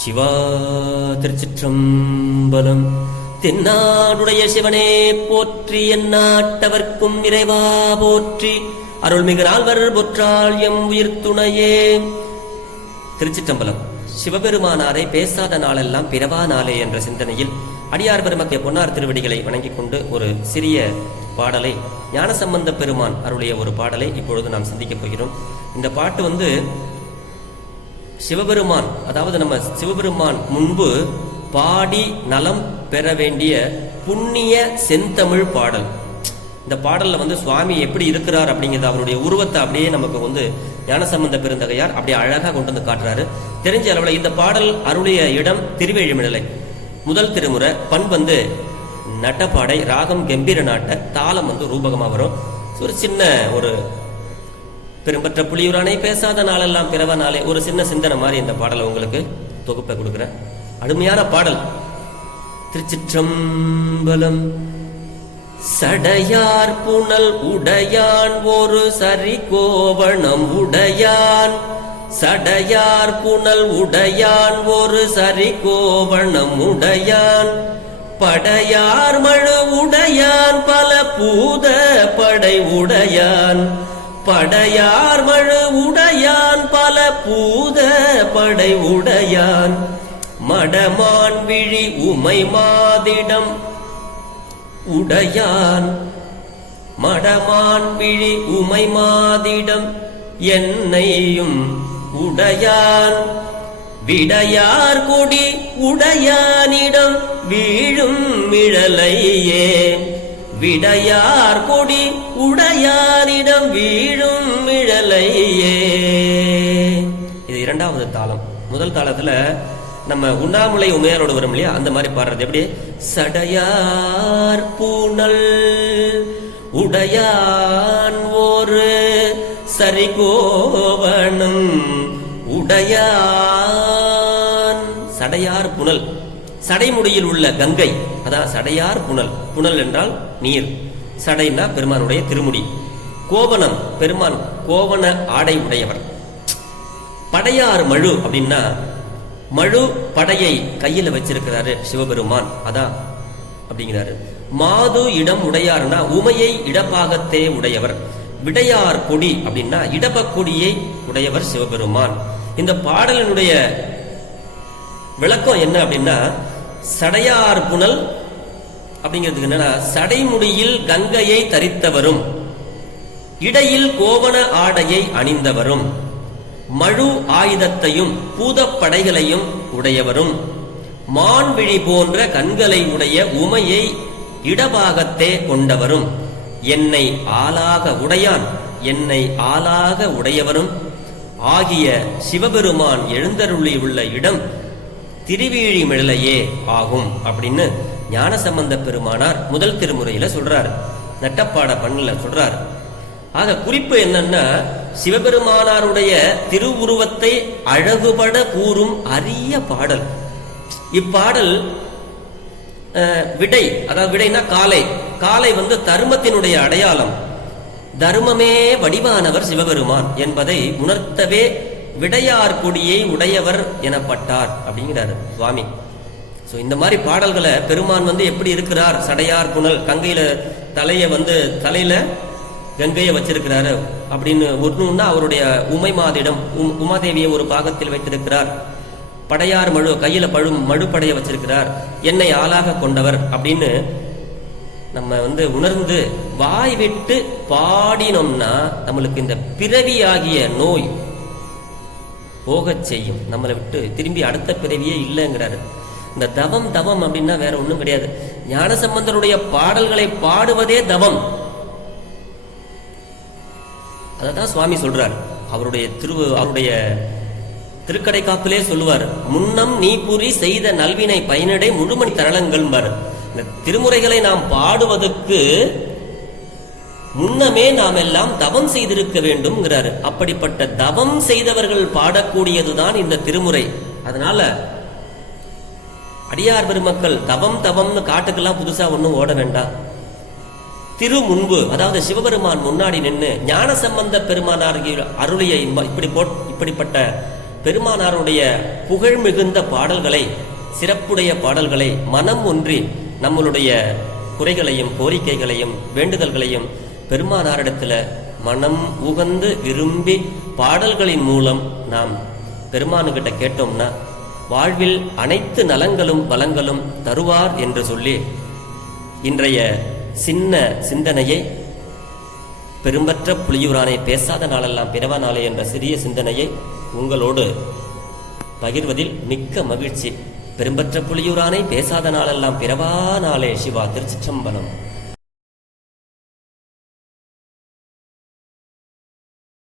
சிவா திருச்சிற்றம்பலம். தென்னாடுடைய சிவனே போற்றி எந்நாட்டவர்க்கும் இறைவா போற்றி. அருள்மிகு நால்வர் பொற்றால் எம் உயிர் துணையே. திருச்சிற்றம்பலம். சிவபெருமானாரை பேசாத நாளெல்லாம் பிறவா நாளே என்ற சிந்தனையில் அடியார் பெருமக்கிய பொன்னார் திருவடிகளை வணங்கிக் கொண்டு ஒரு சிறிய பாடலை ஞானசம்பந்த பெருமான் அருளிய ஒரு பாடலை இப்பொழுது நாம் சிந்திக்கப் போகிறோம். இந்த பாட்டு வந்து சிவபெருமான் அதாவது நம்ம சிவபெருமான் முன்பு பாடி நலம் பெற வேண்டிய புண்ணிய செந்தமிழ் பாடல். இந்த பாடல்ல வந்து சுவாமி எப்படி இருக்கிறார் அப்படிங்கிறது அவருடைய உருவத்தை அப்படியே நமக்கு வந்து ஞானசம்பந்த பெருந்தகையார் அப்படியே அழகா கொண்டு வந்து காட்டுறாரு. தெரிஞ்ச அளவுல இந்த பாடல் அருளிய இடம் திருவேழிமிடலை முதல் திருமுறை பண் வந்து நட்டப்பாடை ராகம் கம்பீர நாட்ட தாளம் வந்து ரூபகமா வரும். ஒரு சின்ன ஒரு பெரும்பற்ற புலியூரானே பேசாத நாளெல்லாம் பிறவ நாளே ஒரு சின்ன சிந்தனை மாதிரி இந்த பாடலை உங்களுக்கு தொகுப்பை கொடுக்குறேன். அருமையான பாடல். திருச்சிற்றம்பலம் சடையார் புனல் உடையான் ஒரு சரி கோவணம் உடையான். சடையார் புனல் உடையான் ஒரு சரி கோவணம் உடையான். படையார் மழு உடையான் பல பூத படை உடையான். படையார் மழு உடையான் பல பூத படை உடையான். மடமான் விழி உமை மாதிடம் உடையான். மடமான் விழி உமை மாதிடம் என்னையும் உடையான். விடையார் கொடி உடையானிடம் வீழும் மிழலையே. விடையார் கொடி உடையாரிடம் வீழும் விழலையே. இது இரண்டாவது தாளம். முதல் தாளத்துல நம்ம உண்ணாமுலை உமையாரோடு வரும் இல்லையா? அந்த மாதிரி பாடுறது எப்படி? சடையார் பூனல் உடையான் ஒரு சரிகோவணம் உடையான் சடையார் புனல். சடைமுடியில் உள்ள கங்கை அதான் சடையார் புனல். புனல் என்றால் நீர். சடைனா பெருமானுடைய திருமுடி. கோவணம் பெருமான் கோவண ஆடை உடையவர். படையார் மழு அப்படின்னா மழு படையை கையில வச்சிருக்கிறாரு சிவபெருமான். அதான் அப்படிங்கிறாரு. மாது இடம் உடையார்னா உமையை இடப்பாகத்தே உடையவர். விடையார் கொடி அப்படின்னா இடப்பக்கொடியை உடையவர் சிவபெருமான். இந்த பாடலினுடைய விளக்கம் என்ன அப்படின்னா சடையார் புனல் அப்படிங்கிறதுக்கு என்னன்னா சடைமுடியில் கங்கையை தரித்தவரும் இடையில் கோவண ஆடையை அணிந்தவரும் மழு ஆயுதத்தையும் பூதப்படைகளையும் உடையவரும் மான்விழி போன்ற கண்களை உடைய உமையை இடபாகத்தே கொண்டவரும் என்னை ஆளாக உடையான் என்னை ஆளாக உடையவரும் ஆகிய சிவபெருமான் எழுந்தருளி உள்ள இடம் திருவீழிமிழலையே ஆகும் அப்படின்னு ஞானசம்பந்த பெருமானார் முதல் திருமுறையில சொல்றாரு. நட்டப்பாட பண்ணல சொல்றாரு. ஆக குறிப்பு என்னன்னா சிவபெருமானாருடைய திருவுருவத்தை அழகுபட கூறும் அரிய பாடல். இப்பாடல் விடை அதாவது விடைனா காலை. காலை வந்து தர்மத்தினுடைய அடையாளம். தர்மமே வடிவானவர் சிவபெருமான் என்பதை உணர்த்தவே விடையார் கொடியை உடையவர் எனப்பட்டார் அப்படிங்கிறாரு சுவாமி. ஸோ இந்த மாதிரி பாடல்களை பெருமான் வந்து எப்படி இருக்கிறார்? சடையார் புனல் கங்கையில தலையை வந்து தலையில கங்கையை வச்சிருக்கிறாரு அப்படின்னு ஒண்ணுன்னா அவருடைய உமை மாதிடம் உம்- உமாதேவியை ஒரு பாகத்தில் வைத்திருக்கிறார். படையார் மழு கையில பழு மழுப்படையை வச்சிருக்கிறார். என்னை ஆளாக கொண்டவர் அப்படின்னு நம்ம வந்து உணர்ந்து வாய் விட்டு பாடினோம்னா நம்மளுக்கு இந்த பிறவி ஆகிய நோய் போகச் செய்யும். நம்மளை விட்டு திரும்பி அடுத்த பிறவியே இல்லைங்கிறாரு. இந்த தவம் தவம் அப்படின்னா வேற ஒண்ணும் கிடையாது. ஞானசம்பந்தருடைய பாடல்களை பாடுவதே தவம். அததான் சுவாமி சொல்றார். அவருடைய திரு அவருடைய திருக்கடை காப்பிலே சொல்லுவார் முன்னம் நீ கூறி செய்த நல்வினை பயனடை முழுமணி தரளங்கள் இந்த திருமுறைகளை நாம் பாடுவதற்கு முன்னமே நாம் எல்லாம் தவம் செய்திருக்க வேண்டும்ங்கிறாரு. அப்படிப்பட்ட தவம் செய்தவர்கள் பாடக்கூடியதுதான் இந்த திருமுறை. அதனால அடியார் பெருமக்கள் தவம் தவம்னு காட்டுக்கெல்லாம் புதுசா ஒன்றும் ஓட வேண்டாம். திரு முன்பு அதாவது சிவபெருமான் முன்னாடி நின்று ஞான சம்பந்த பெருமானார் அருளிய இம்ப- இப்படி போட் இப்படிப்பட்ட பெருமானாருடைய புகழ் மிகுந்த பாடல்களை சிறப்புடைய பாடல்களை மனம் ஒன்றி நம்மளுடைய குறைகளையும் கோரிக்கைகளையும் வேண்டுதல்களையும் பெருமானாரிடத்துல மனம் உகந்து விரும்பி பாடல்களின் மூலம் நாம் பெருமானுக்கிட்ட கேட்டோம்னா வாழ்வில் அனைத்து நலங்களும் வளங்களும் தருவார் என்று சொல்லி இன்றைய சின்ன சிந்தனையை பெரும்பற்ற புலியூரானை பேசாத நாளெல்லாம் பிறவா நாளே என்ற சிறிய சிந்தனையை உங்களோடு பகிர்வதில் மிக்க மகிழ்ச்சி. பெரும்பற்ற புலியூரானை பேசாத நாளெல்லாம் பிறவா நாளே சிவா திருச்சிற்றம்பலம்.